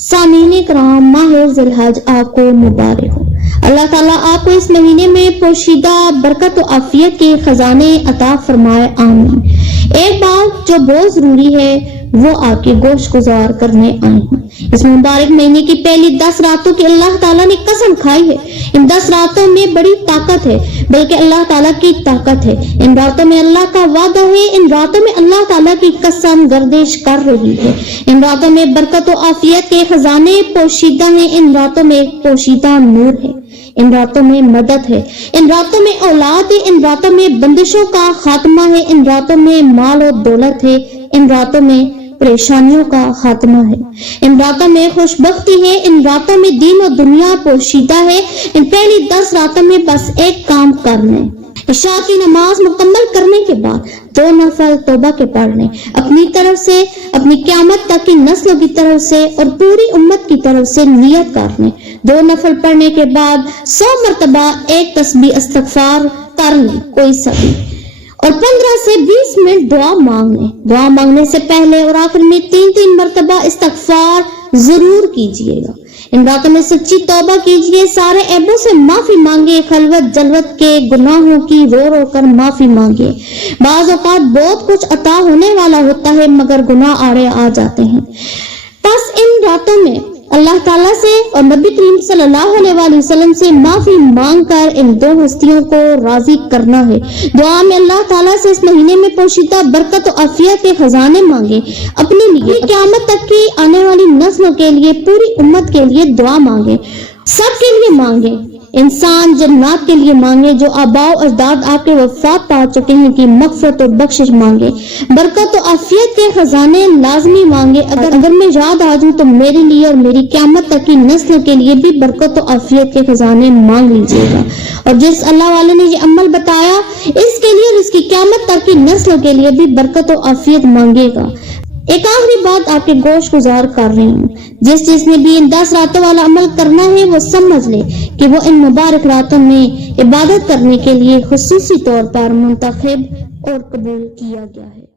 سامعین کرام، ماہ ذی الحج آپ کو مبارک ہو۔ اللہ تعالیٰ آپ کو اس مہینے میں پوشیدہ برکت و عافیت کے خزانے عطا فرمائے، آمین۔ ایک بات جو بہت ضروری ہے وہ آپ کے گوشت گزار کرنے آئی ہوں۔ اس مبارک مہینے کی پہلی 10 راتوں کی اللہ تعالیٰ نے قسم کھائی ہے۔ ان 10 راتوں میں بڑی طاقت ہے، بلکہ اللہ تعالیٰ کی طاقت ہے۔ ان راتوں میں اللہ کا وعدہ ہے، ان راتوں میں اللہ تعالیٰ کی قسم گردش کر رہی ہے۔ ان راتوں میں برکت و عافیت کے خزانے پوشیدہ ہیں، ان راتوں میں ایک پوشیدہ نور ہے، ان راتوں میں مدد ہے، ان راتوں میں اولاد ہے، ان راتوں میں بندشوں کا خاتمہ ہے، ان راتوں میں مال و دولت ہے، ان راتوں میں پریشانیوں کا خاتمہ ہے، ان راتوں میں خوش بختی ہے، ان راتوں میں دین و دنیا پوشیدہ ہے۔ ان پہلی 10 راتوں میں بس ایک کام کرنا ہے، عشاء کی نماز مکمل کرنے کے بعد 2 نفل توبہ کے پڑھنے، اپنی طرف سے، اپنی قیامت تک کی نسلوں کی طرف سے اور پوری امت کی طرف سے نیت کرنے۔ 2 نفل پڑھنے کے بعد 100 مرتبہ ایک تسبیح استغفار کر لیں، کوئی سا بھی، اور 15 سے 20 منٹ دعا مانگ لیں۔ دعا مانگنے سے پہلے اور آخر میں 3 مرتبہ استغفار ضرور کیجیے گا۔ ان راتوں میں سچی توبہ کیجیے، سارے عیبوں سے معافی مانگے، خلوت جلوت کے گناہوں کی رو رو کر معافی مانگے۔ بعض اوقات بہت کچھ عطا ہونے والا ہوتا ہے مگر گناہ آڑے آ جاتے ہیں۔ پس ان راتوں میں اللہ تعالیٰ سے اور نبی کریم صلی اللہ علیہ وآلہ وسلم سے معافی مانگ کر ان 2 ہستیوں کو راضی کرنا ہے۔ دعا میں اللہ تعالیٰ سے اس مہینے میں پوشیدہ برکت و عافیت کے خزانے مانگے، اپنے لیے، قیامت تک کی آنے والی نسلوں کے لیے، پوری امت کے لیے دعا مانگے، سب کے لیے مانگے، انسان جنات کے لیے مانگے جو آباء و اجداد آپ کے وفات پا چکے ہیں کی مغفرت و بخشش مانگے، برکت و عافیت کے خزانے لازمی مانگے۔ اگر میں یاد آ جاؤں تو میرے لیے اور میری قیامت تک کی نسل کے لیے بھی برکت و عافیت کے خزانے مانگ لیجیے گا، اور جس اللہ والے نے یہ عمل بتایا اس کے لیے اور اس کی قیامت تک کی نسلوں کے لیے بھی برکت و عافیت مانگے گا۔ ایک آخری بات آپ کے گوشت گزار کر رہی ہوں، جس نے بھی ان 10 راتوں والا عمل کرنا ہے وہ سمجھ لے کہ وہ ان مبارک راتوں میں عبادت کرنے کے لیے خصوصی طور پر منتخب اور قبول کیا گیا ہے۔